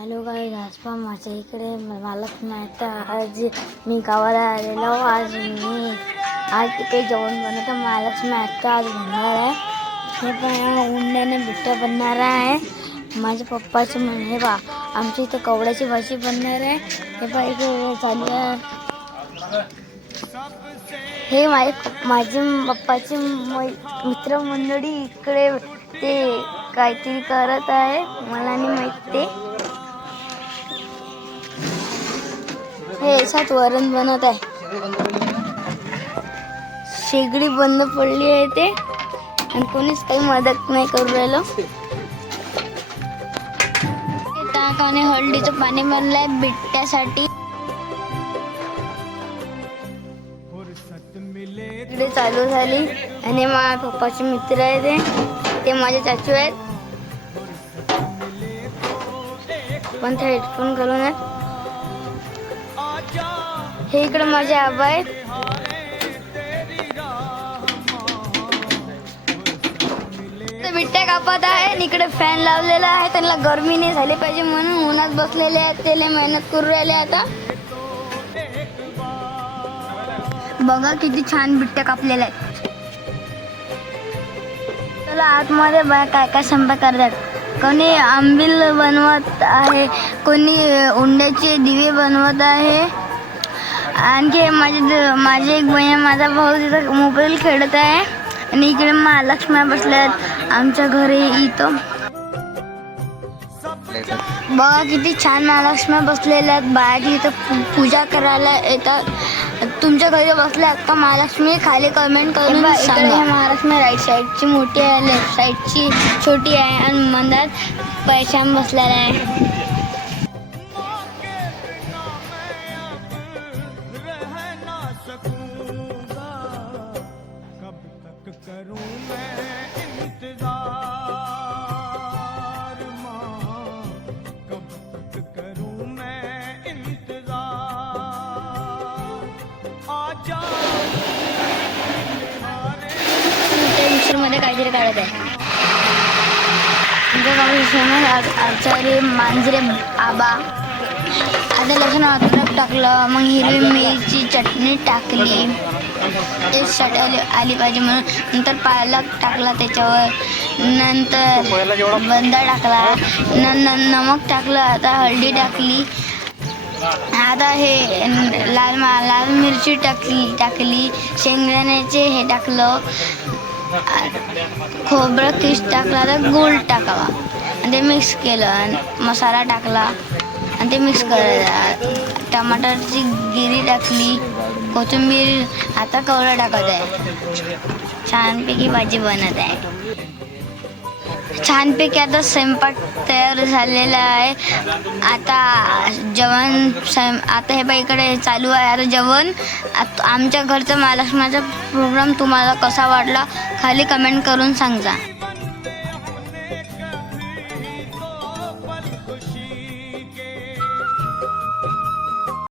Hello guys, आज पण माझ्या इकडे महालक्ष्मी आता आज मी गावाला आलेलो. आज इकडे जेवण बनवतं. महालक्ष्मी आता आज बनणार आहे. हे पण उंड्याने बिट्ट्या बनणार आहे. माझ्या पप्पाचे म्हणे बा आमच्या इथं कवड्याची भाजी बनणार आहे. हे बा इकडे चालू आहे. हे माझे पप्पाचे मित्रमंडळी इकडे ते काहीतरी करत आहे, मला नाही माहित ते. हे याच्यात वरण बनत आहे. शेगडी बंद पडली आहे ते, आणि कोणीच काही मदत नाही करू राहिलं. ताक आणि हळदीचं पाणी बनलंय बिट्ट्यासाठी. इकडे चालू झाली आणि माझ्या पप्पाचे मित्र आहे ते माझे चाचू आहेत, पण ते हेडफोन घालून आहेत. हे इकडे माझे आबा आहेत. बिट्ट्या कापत आहे आणि इकडे फॅन लावलेला आहे. त्यांना गरमी नाही झाली पाहिजे म्हणून उन्हात बसलेले आहेत. ते मेहनत करू राहिले. आता बघा किती छान बिट्ट्या कापलेल्या आहेत. चला आतमध्ये काय काय स्वयंपाक करतात. कोणी आंबील बनवत आहे, कोणी उंड्याचे दिवे बनवत आहे. आणखी माझी एक बहीण माझा भाऊ तिथं मोबाईल खेळत आहे. आणि इकडे महालक्ष्मी बसल्यात आमच्या घरी इथं. बघा किती छान महालक्ष्मी बसलेल्या आहेत. बाहेर इथं पूजा करायला येतात. तुमच्या घरी बसल्या का महालक्ष्मी? खाली कमेंट करून सांगा. महालक्ष्मी राईट साईडची मोठी आहे, लेफ्ट साईडची छोटी आहे, आणि मंदात पैशाम बसलेला आहे. मध्ये काहीतरी काढत आहे. आचार्य मांजरे आबा. आता लसूण अद्रक टाकलं, मग हिरवी मिरची चटणी टाकली, टेस्ट आली पाहिजे म्हणून. नंतर पालक टाकला त्याच्यावर, नंतर बंदा टाकला, नमक टाकलं, आता हळदी टाकली, आता हे लाल मिरची टाकली, शेंगदाण्याचे हे टाकलं, खोबरं किस टाकला, तर गूळ टाकावा आणि ते मिक्स केलं. मसाला टाकला आणि ते मिक्स करायला. टमाटरची गिरी टाकली, कोथिंबीर. आता कवळं टाकत आहे. छानपैकी भाजी बनत आहे. छानपैकी आता स्वयंपाक तयार झालेला आहे. आता जेवण आता हे इकडे चालू आहे. आता जेवण. आमच्या घरचा महालक्ष्मीचा प्रोग्राम तुम्हाला कसा वाटला खाली कमेंट करून सांगा.